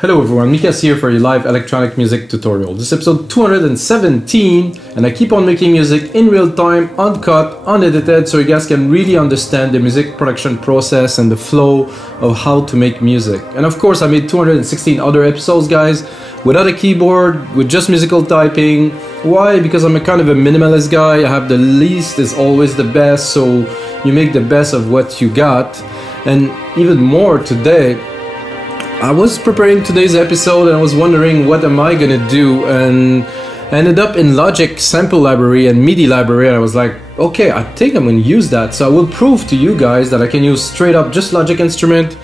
Hello everyone, Mikas here for a live electronic music tutorial. This is episode 217 and I keep on making music in real time, uncut, unedited, so you guys can really understand the music production process and the flow of how to make music. And of course I made 216 other episodes, guys, without a keyboard, with just musical typing. Why? Because I'm a kind of a minimalist guy. I have the least is always the best, so you make the best of what you got. And even more today, I was preparing today's episode and I was wondering what am I gonna do, and I ended up in Logic sample library and MIDI library, and I was like, okay, I think I'm gonna use that. So I will prove to you guys that I can use straight up just Logic instrument,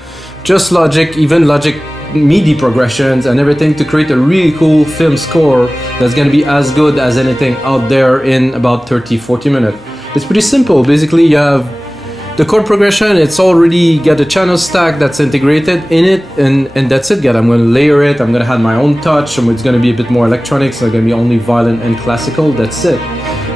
just Logic, even Logic MIDI progressions and everything to create a really cool film score that's gonna be as good as anything out there in about 30-40 minutes. It's pretty simple. Basically you have the chord progression, it's already got a channel stack that's integrated in it, and that's it, guys. I'm going to layer it, I'm going to have my own touch, and it's going to be a bit more electronic, so it's going to be only violin and classical, that's it.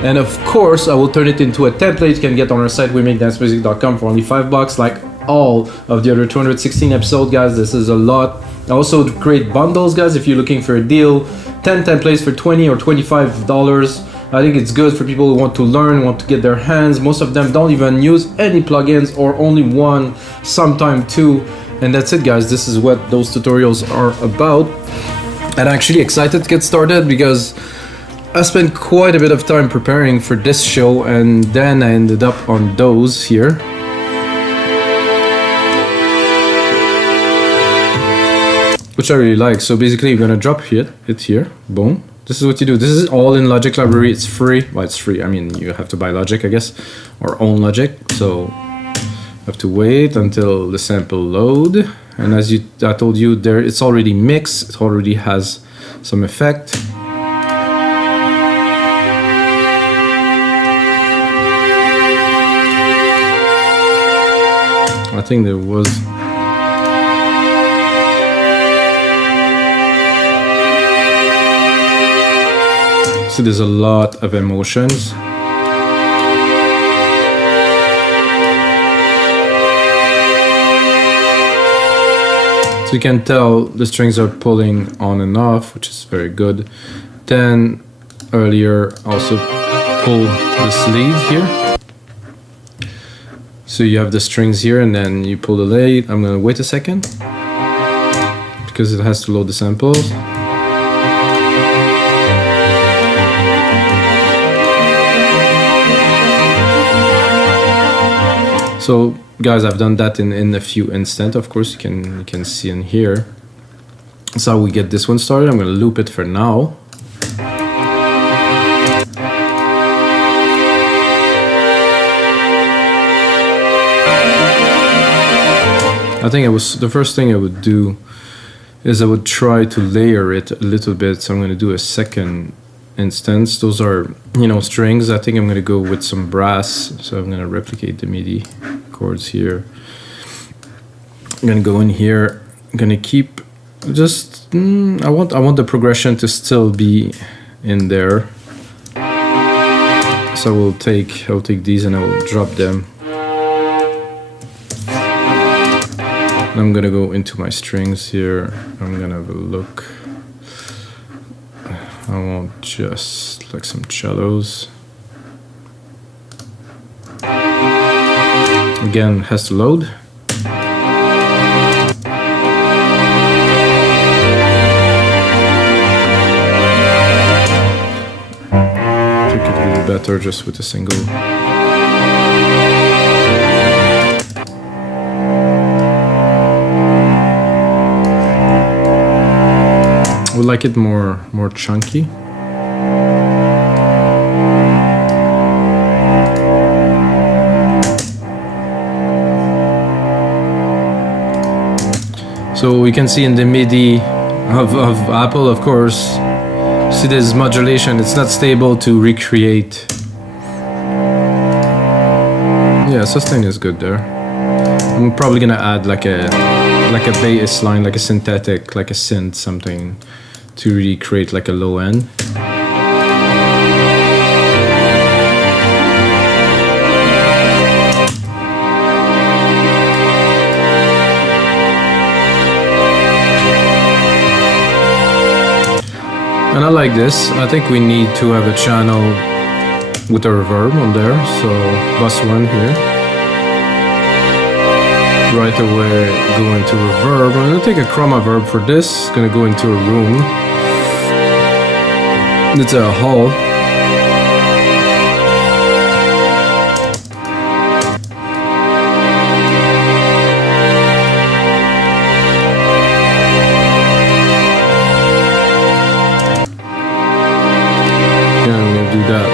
And of course, I will turn it into a template you can get on our site, weMakeDanceMusic.com, for only $5, like all of the other 216 episodes, guys. This is a lot. I also create bundles, guys, if you're looking for a deal. 10 templates for $20 or $25. I think it's good for people who want to learn, want to get their hands. Most of them don't even use any plugins or only one, sometime two. And that's it, guys. This is what those tutorials are about. And I'm actually excited to get started because I spent quite a bit of time preparing for this show, and then I ended up on those here. Which I really like. So basically you're gonna drop it here, boom. This is what you do. This is all in Logic library. It's free. Well, it's free. I mean, you have to buy Logic, I guess, or own Logic. So you have to wait until the sample load. And as I told you, there it's already mixed. It already has some effect. I think there was. So there's a lot of emotions. So you can tell the strings are pulling on and off, which is very good. Then earlier also pull this lead here. So you have the strings here and then you pull the lead. I'm gonna wait a second because it has to load the samples. So guys, I've done that in a few instants. Of course, you can see in here. That's how we get this one started. I'm going to loop it for now. I think the first thing I would do is I would try to layer it a little bit. So I'm going to do a second instance. Those are, strings. I think I'm going to go with some brass. So I'm going to replicate the MIDI chords here. I'm going to go in here. I'm going to keep just I want the progression to still be in there. So I'll take these and I will drop them. And I'm going to go into my strings here. I'm going to have a look. I want just like some cellos. Again, has to load. I think it will be better just with a single. I would like it more chunky. So we can see in the MIDI of Apple, of course, see this modulation, it's not stable to recreate. Yeah, sustain is good there. I'm probably gonna add like a bass line, like a synthetic, like a synth, something to really create like a low end. And I like this. I think we need to have a channel with a reverb on there. So bus 1 here. Right away go into reverb. I'm gonna take a Chormaverb for this. It's gonna go into a room. It's a hall. Yeah, I'm gonna do that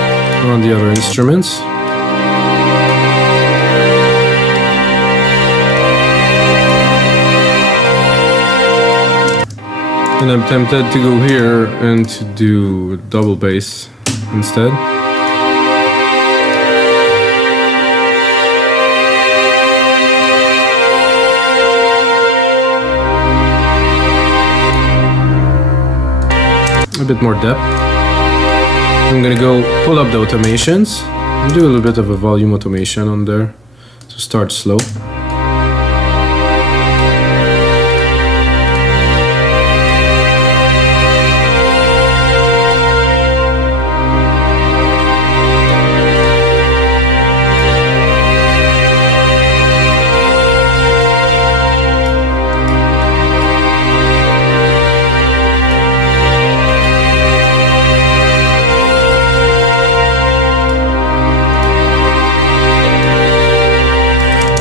on the other instruments. And I'm tempted to go here and to do double bass instead. A bit more depth. I'm gonna go pull up the automations and do a little bit of a volume automation on there to start slow.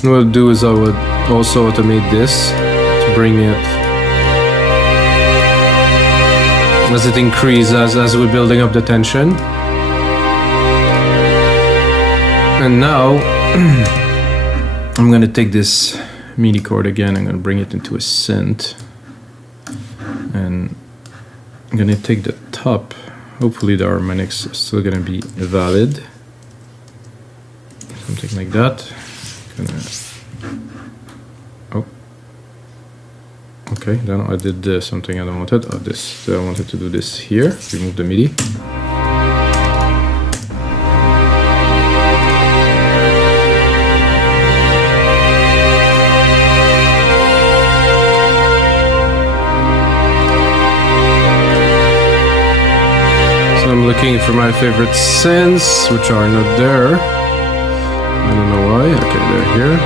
What I'll do is I would also automate this to bring it as it increases as we're building up the tension. And now I'm gonna take this MIDI chord again, I'm gonna bring it into a synth, and I'm gonna take the top. Hopefully the harmonics are still gonna be valid. Something like that. Oh, okay, then I did something I don't wanted. Oh, this, I wanted to do this here. Remove the MIDI. So I'm looking for my favorite synths, which are not there. I don't know why. Okay, they're here.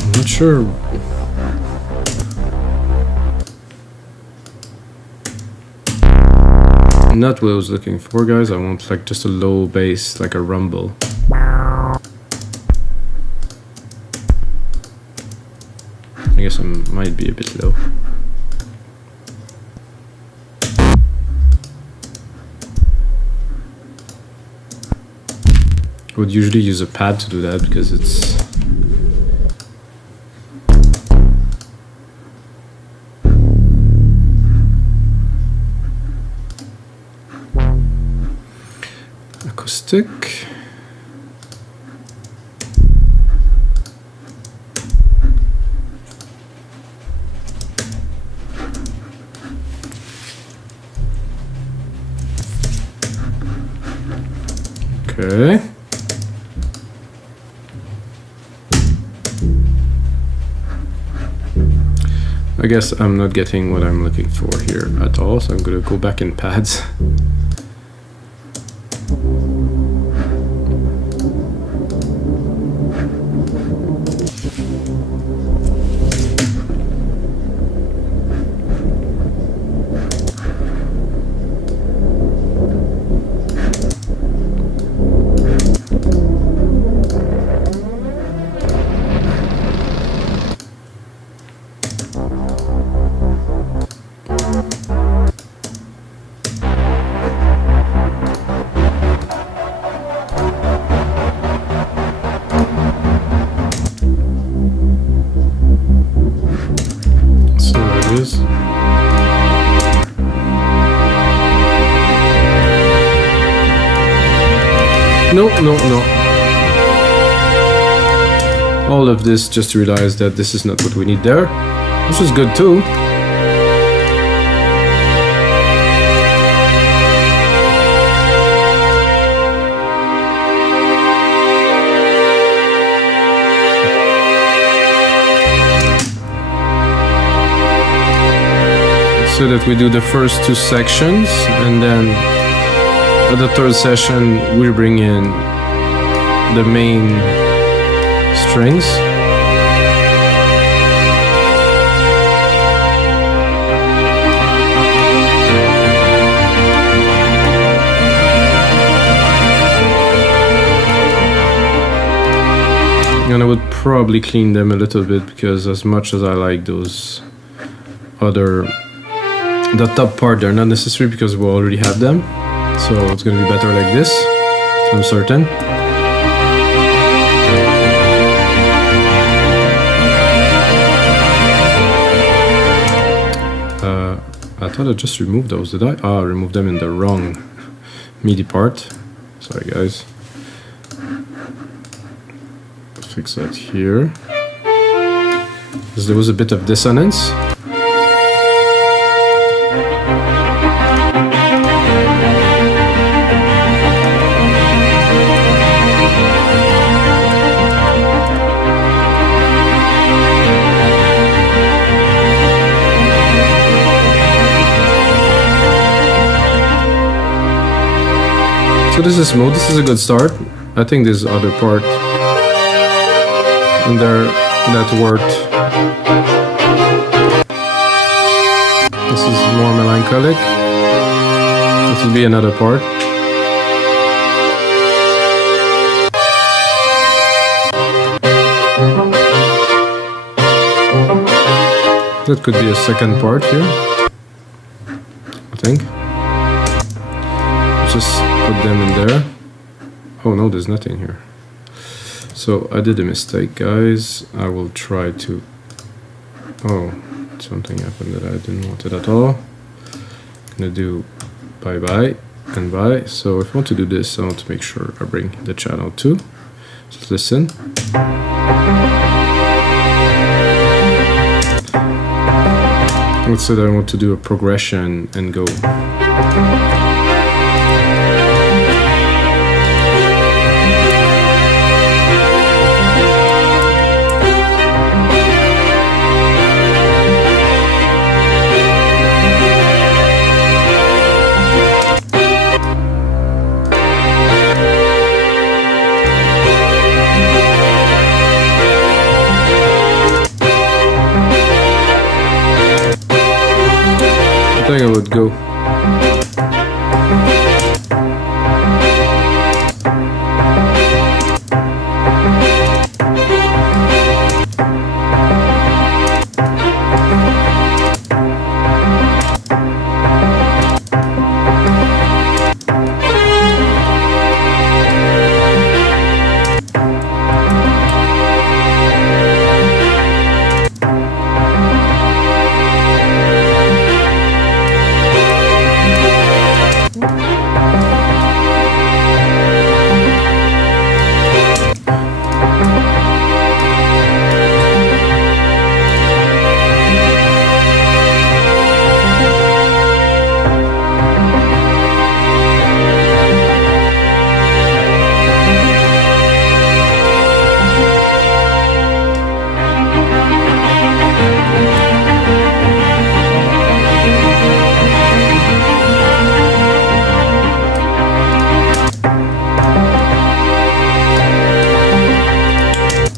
I'm not sure. Not what I was looking for, guys. I want like just a low bass, like a rumble. I guess I might be a bit low. I would usually use a pad to do that because it's acoustic. Okay. I guess I'm not getting what I'm looking for here at all, so I'm gonna go back in pads. No. All of this just to realize that this is not what we need there. This is good too. So that we do the first two sections, and then at the third session we bring in the main strings. And I would probably clean them a little bit, because as much as I like those other, the top part, they're not necessary because we already have them. So it's gonna be better like this, I'm certain. I thought I just removed those, did I? Ah, I removed them in the wrong MIDI part. Sorry guys. Fix that here, because there was a bit of dissonance. So this is smooth, this is a good start. I think this other part in there, that worked. This is more melancholic. This will be another part. That could be a second part here, I think. Just put them in there. Oh no, there's nothing here. So I did a mistake, guys. I will try to... Oh, something happened that I didn't want it at all. I'm gonna do bye bye and bye. So if I want to do this, I want to make sure I bring the channel too. Just listen. Let's say that I want to do a progression and go. I think I would go.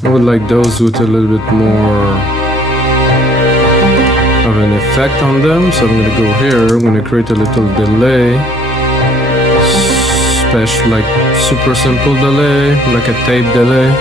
I would like those with a little bit more of an effect on them, so I'm gonna go here, I'm gonna create a little delay, special, like super simple delay, like a tape delay.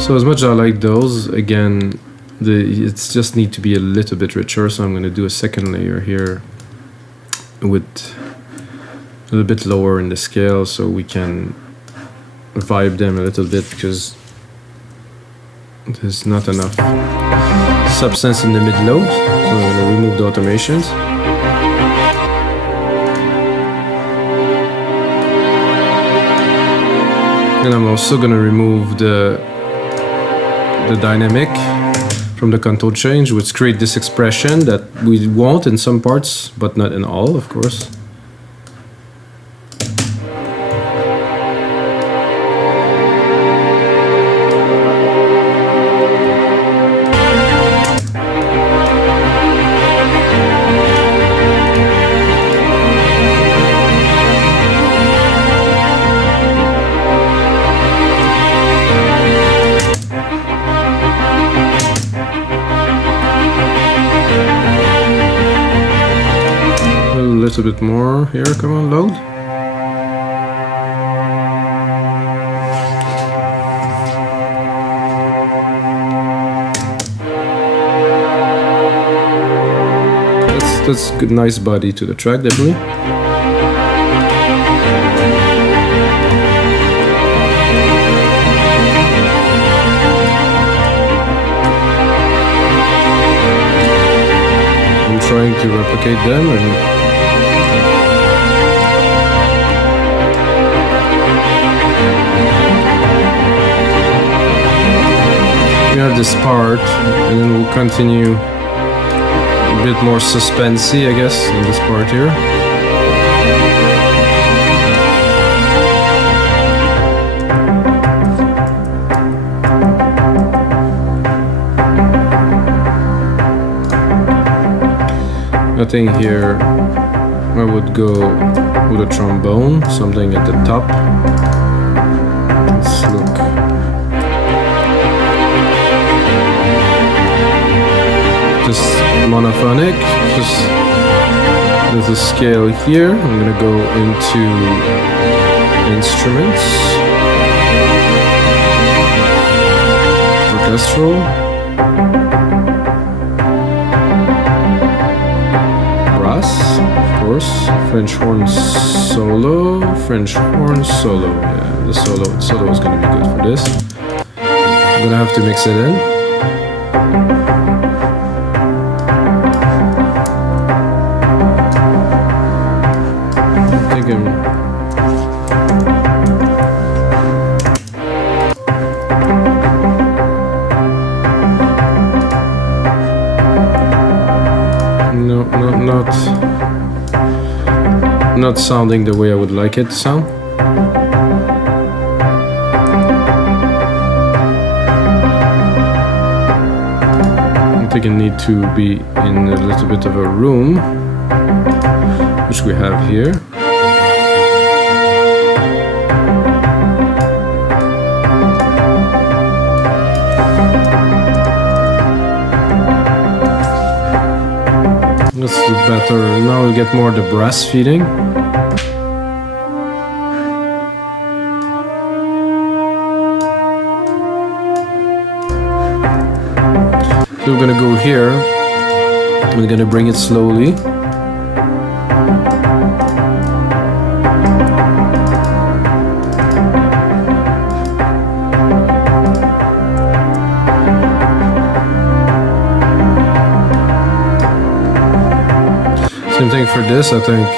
So as much as I like those, again, it's just need to be a little bit richer, so I'm going to do a second layer here with a little bit lower in the scale so we can vibe them a little bit, because there's not enough substance in the mid-load, so I'm going to remove the automations. And I'm also going to remove the dynamic from the contour change, which create this expression that we want in some parts, but not in all, of course. A little bit more here, come on, load. That's good, nice body to the track, definitely. I'm trying to replicate them and we have this part, and then we'll continue a bit more suspensey, I guess, in this part here. I think here I would go with a trombone, something at the top. Let's look. Just monophonic, just there's a scale here. I'm gonna go into instruments, orchestral, brass, of course, French horn solo, yeah, the solo is gonna be good for this. I'm gonna have to mix it in. Not sounding the way I would like it to sound. I think I need to be in a little bit of a room, which we have here. Let's do better. Now we get more the brass feeling. So we're gonna go here. We're gonna bring it slowly. Same thing for this, I think.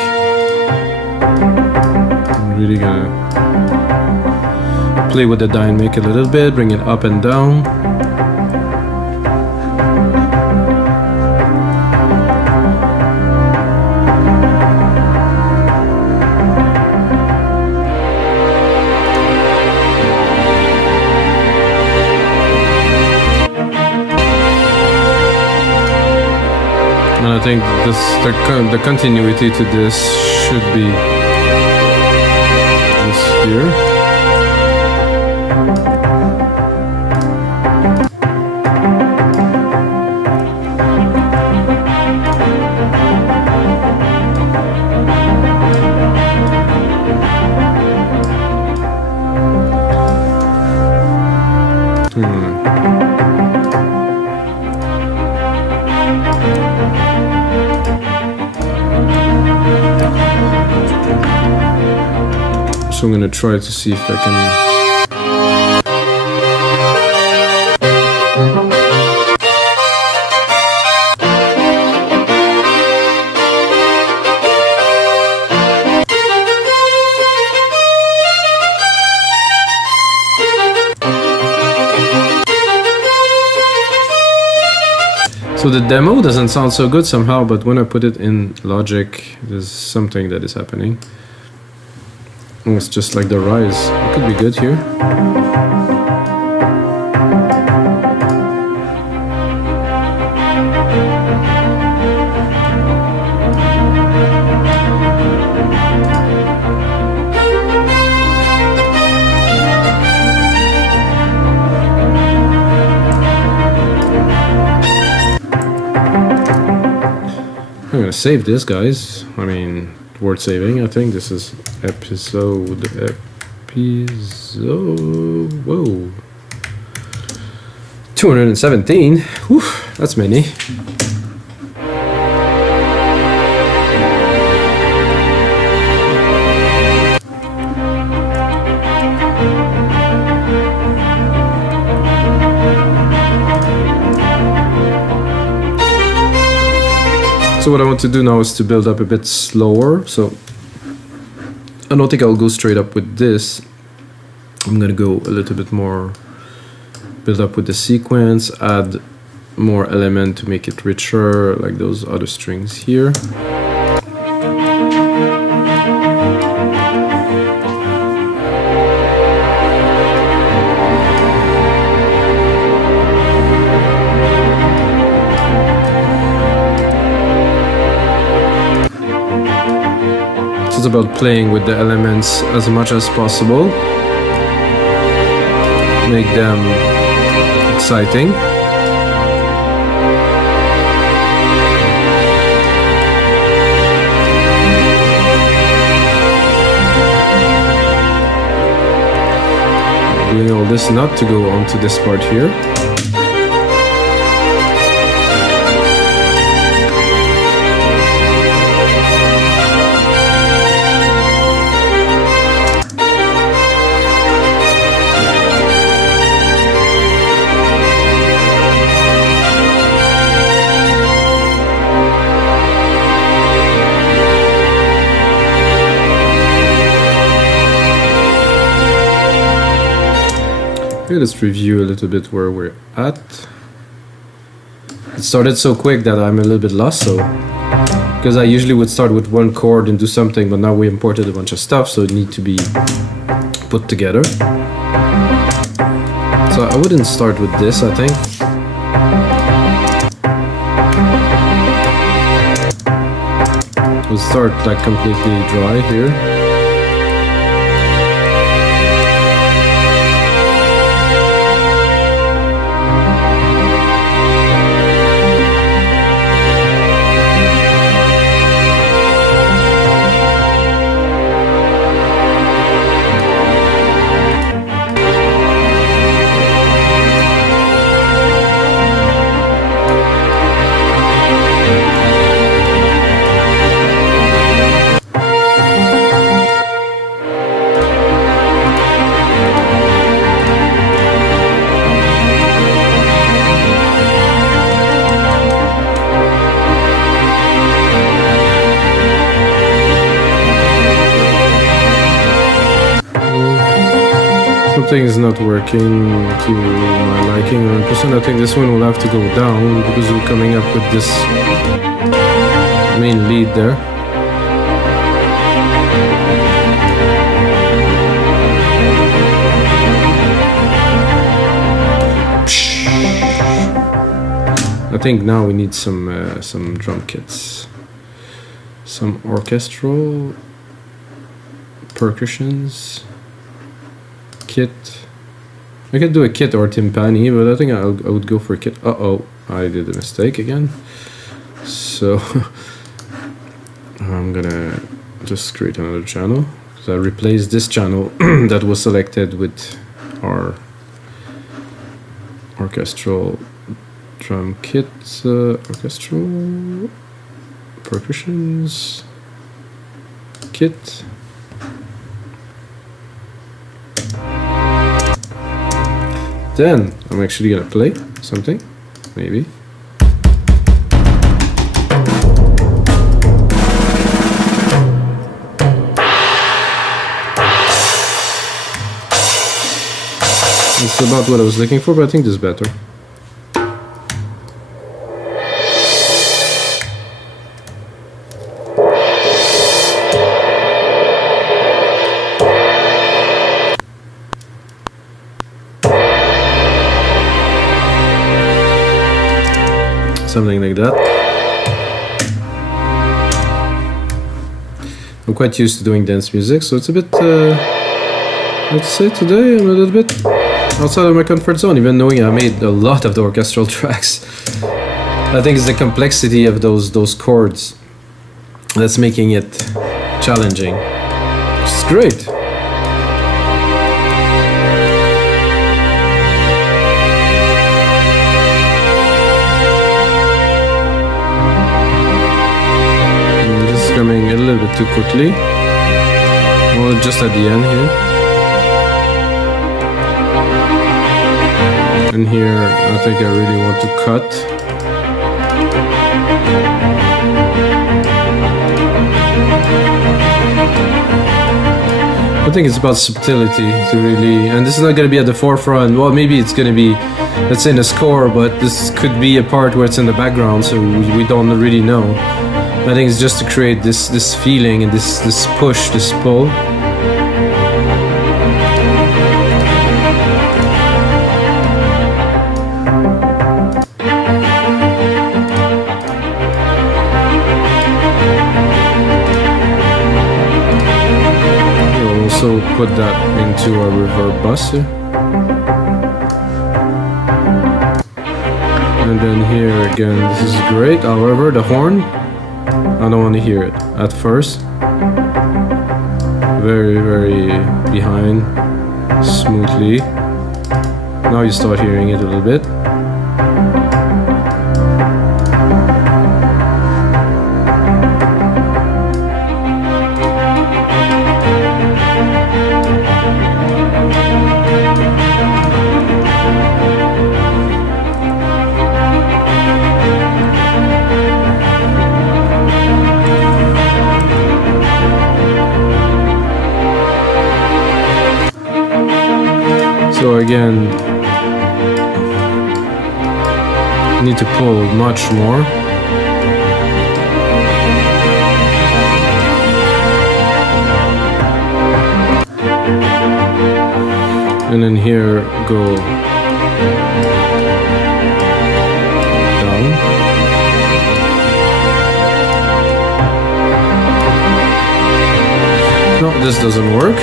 I'm really gonna play with the dynamic a little bit, bring it up and down. And I think the continuity to this should be this here. So I'm gonna try to see if I can So the demo doesn't sound so good somehow, but when I put it in Logic, there's something that is happening. And it's just like the rise. It could be good here. I'm gonna save this, guys. I mean, worth saving. I think this is episode. Whoa. 217. Whew, that's many. So what I want to do now is to build up a bit slower. So I don't think I'll go straight up with this. I'm gonna go a little bit more, build up with the sequence, add more element to make it richer, like those other strings here. It's about playing with the elements as much as possible, make them exciting. Doing all this not to go on to this part here. Okay, let's review a little bit where we're at. It started so quick that I'm a little bit lost, so because I usually would start with one chord and do something, but now we imported a bunch of stuff, so it needs to be put together. So I wouldn't start with this, I think. We'll start like completely dry here. Something is not working to my liking 100%. I think this one will have to go down because we're coming up with this main lead there. I think now we need some drum kits, some orchestral percussions. Kit. I could do a kit or timpani, but I think I would go for a kit. Uh-oh, I did a mistake again. So I'm gonna just create another channel. So I replaced this channel that was selected with our orchestral drum kit, orchestral percussions kit. Then I'm actually gonna play something, maybe. It's about what I was looking for, but I think this is better. something like that. I'm quite used to doing dance music, so it's a bit, let's say today I'm a little bit outside of my comfort zone, even knowing I made a lot of the orchestral tracks. I think it's the complexity of those chords that's making it challenging. It's great. Coming a little bit too quickly. Well, just at the end here. And here, I think I really want to cut. I think it's about subtlety to really, and this is not going to be at the forefront. Well, maybe it's going to be, let's say, in the score, but this could be a part where it's in the background, so we don't really know. I think it's just to create this feeling and this push, this pull. We'll also put that into our reverb bus here. And then here again, this is great. However, the horn, I don't want to hear it at first. Very, very behind, smoothly. Now you start hearing it a little bit. So again, you need to pull much more. And then here go down. No, this doesn't work.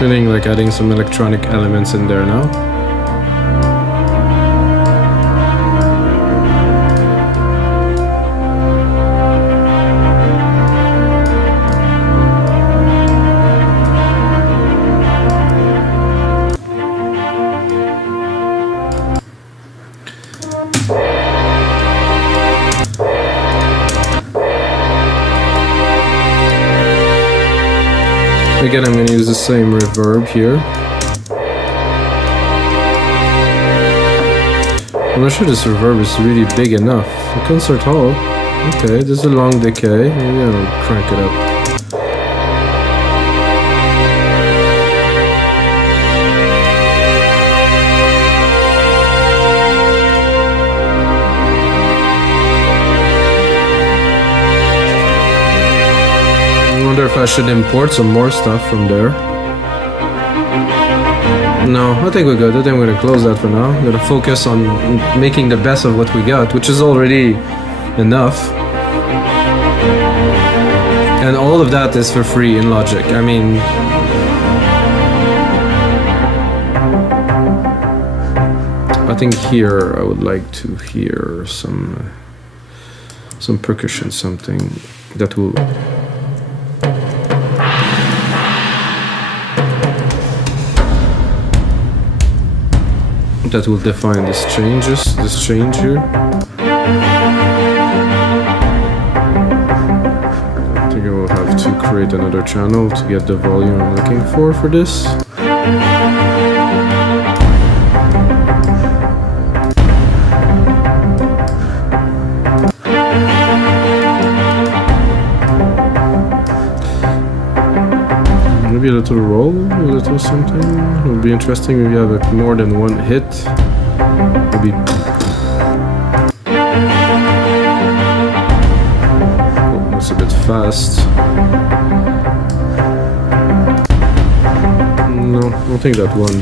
Feeling like adding some electronic elements in there now. Again, I'm going to use the same reverb here. I'm not sure this reverb is really big enough. A concert hall. Okay, this is a long decay. Maybe I'll crank it up. I wonder if I should import some more stuff from there. No, I think we're good. I think we're gonna close that for now. I'm gonna focus on making the best of what we got, which is already enough. And all of that is for free in Logic. I mean, I think here I would like to hear some percussion, something that will define this change here. I think I will have to create another channel to get the volume I'm looking for this. Maybe a little roll, a little something. It would be interesting if you have more than one hit. Maybe. Oh, that's a bit fast. No, I don't think that one.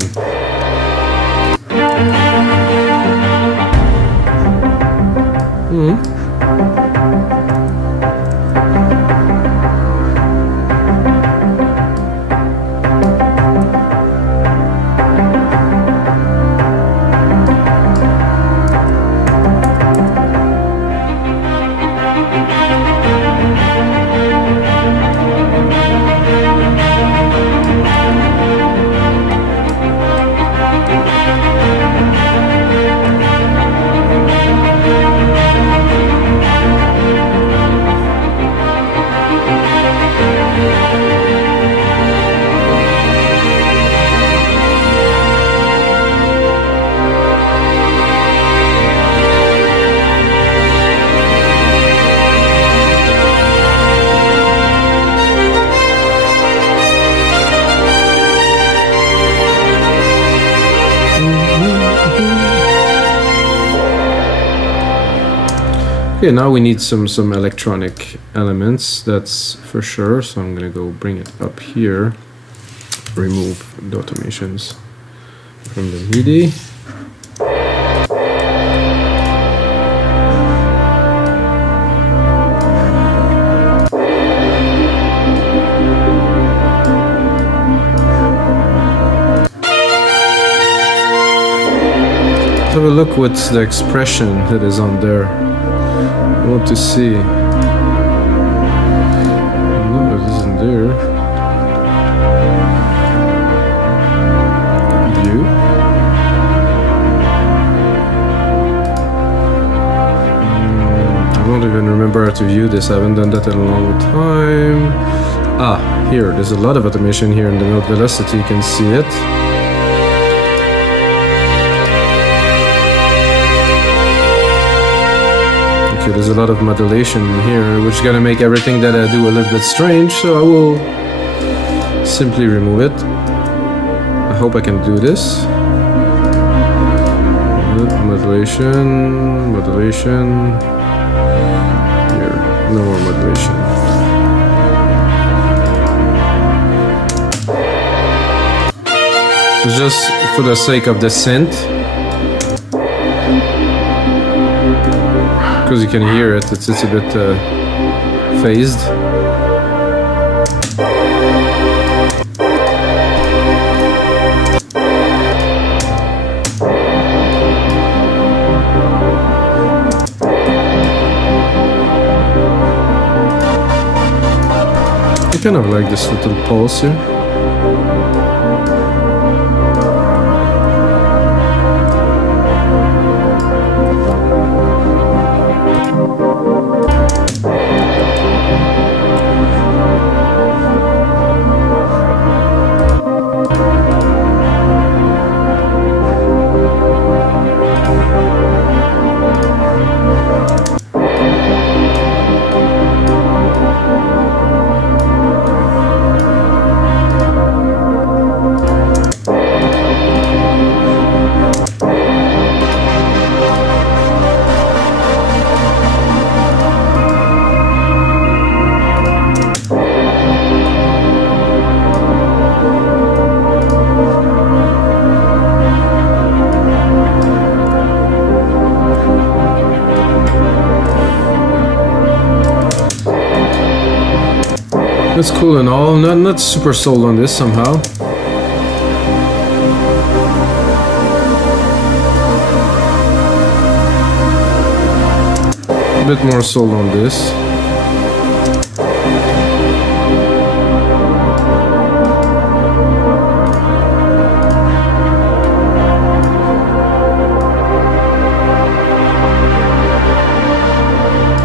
Okay, now we need some electronic elements, that's for sure. So I'm gonna go bring it up here, remove the automations from the MIDI. Have a look what's the expression that is on there. I want to see. No, it isn't there. View. I don't even remember how to view this. I haven't done that in a long time. Ah, here. There's a lot of automation here in the note velocity. You can see it. There's a lot of modulation here, which is gonna make everything that I do a little bit strange, so I will simply remove it. I hope I can do this. Modulation, modulation. Here, no more modulation. Just for the sake of the synth. Because you can hear it, it's a bit phased. I kind of like this little pulse here. That's cool and all, not super sold on this somehow. bit more sold on this.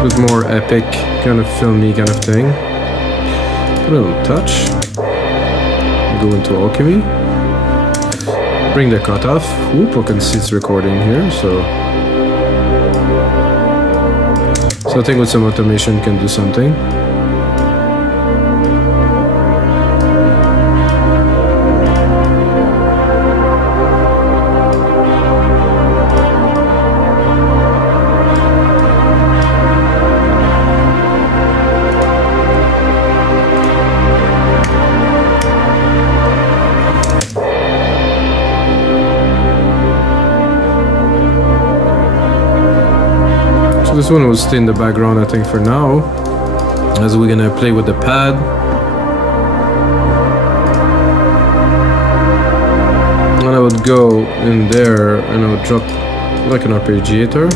Bit more epic, kind of filmy kind of thing. Put it on touch. Go into alchemy. Bring the cut off. Whoop, I can see it's recording here, so I think with some automation can do something. This one will stay in the background, I think, for now, as we're gonna play with the pad. And I would go in there and I would drop like an arpeggiator.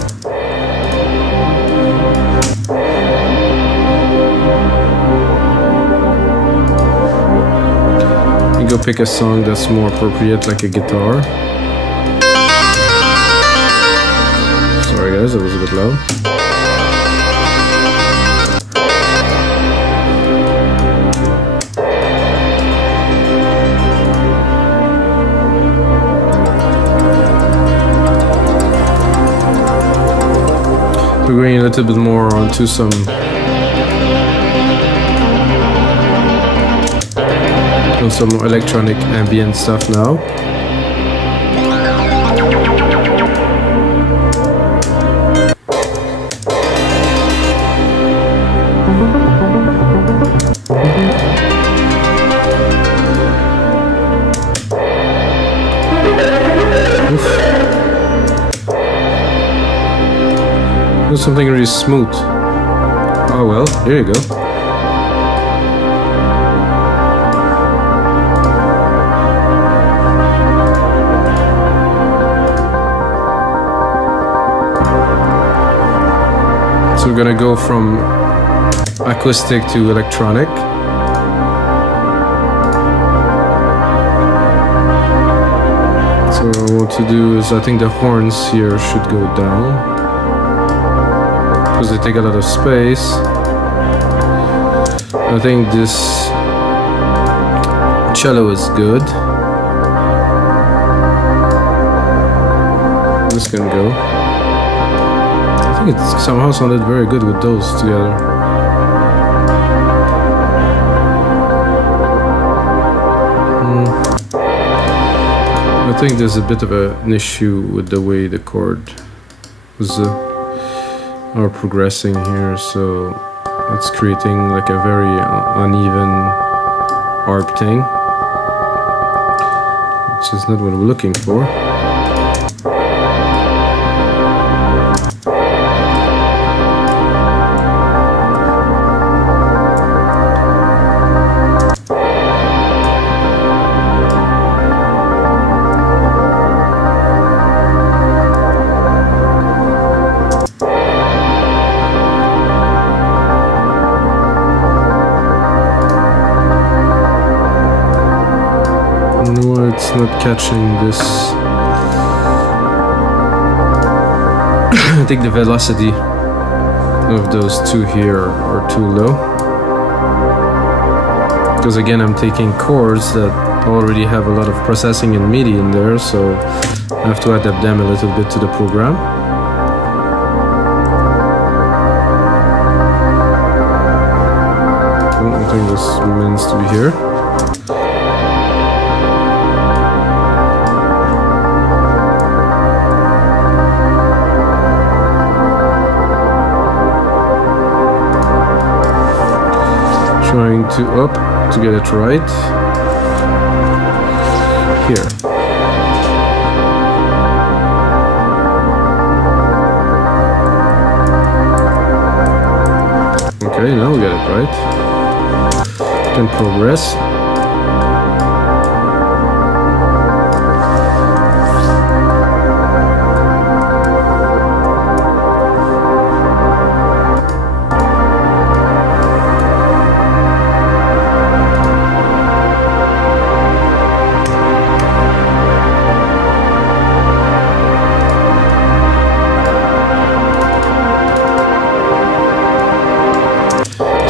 And go pick a song that's more appropriate, like a guitar. Sorry guys, that was a bit loud. We're going a little bit more onto some more electronic ambient stuff now. Something really smooth. Oh well, here you go. So we're gonna go from acoustic to electronic. So what I want to do is, I think the horns here should go down, because they take a lot of space. I think this cello is good. This can go. I think it somehow sounded very good with those together. I think there's a bit of an issue with the way the chord was are progressing here, so it's creating like a very uneven arcing, which is not what we're looking for. It's not catching this. I think the velocity of those two here are too low, because again I'm taking chords that already have a lot of processing and MIDI in there, so I have to adapt them a little bit to the program. I think this means to be here. Trying to up to get it right here. Okay, now we get it right. Can progress.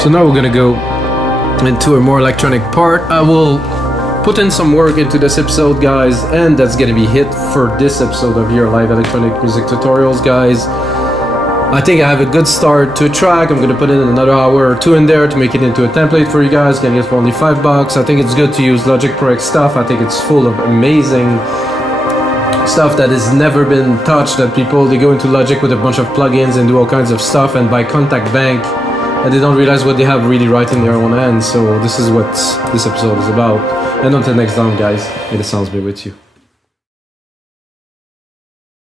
So now we're gonna go into a more electronic part. I will put in some work into this episode, guys, and that's gonna be it for this episode of your live electronic music tutorials, guys. I think I have a good start to a track. I'm gonna put in another hour or two in there to make it into a template for you guys. Can get for only $5. I think it's good to use Logic Pro X stuff. I think it's full of amazing stuff that has never been touched, that people, they go into Logic with a bunch of plugins and do all kinds of stuff and buy Contact Bank, and they don't realize what they have really right in their own hands. So this is what this episode is about. And until next time, guys, may the sounds be with you.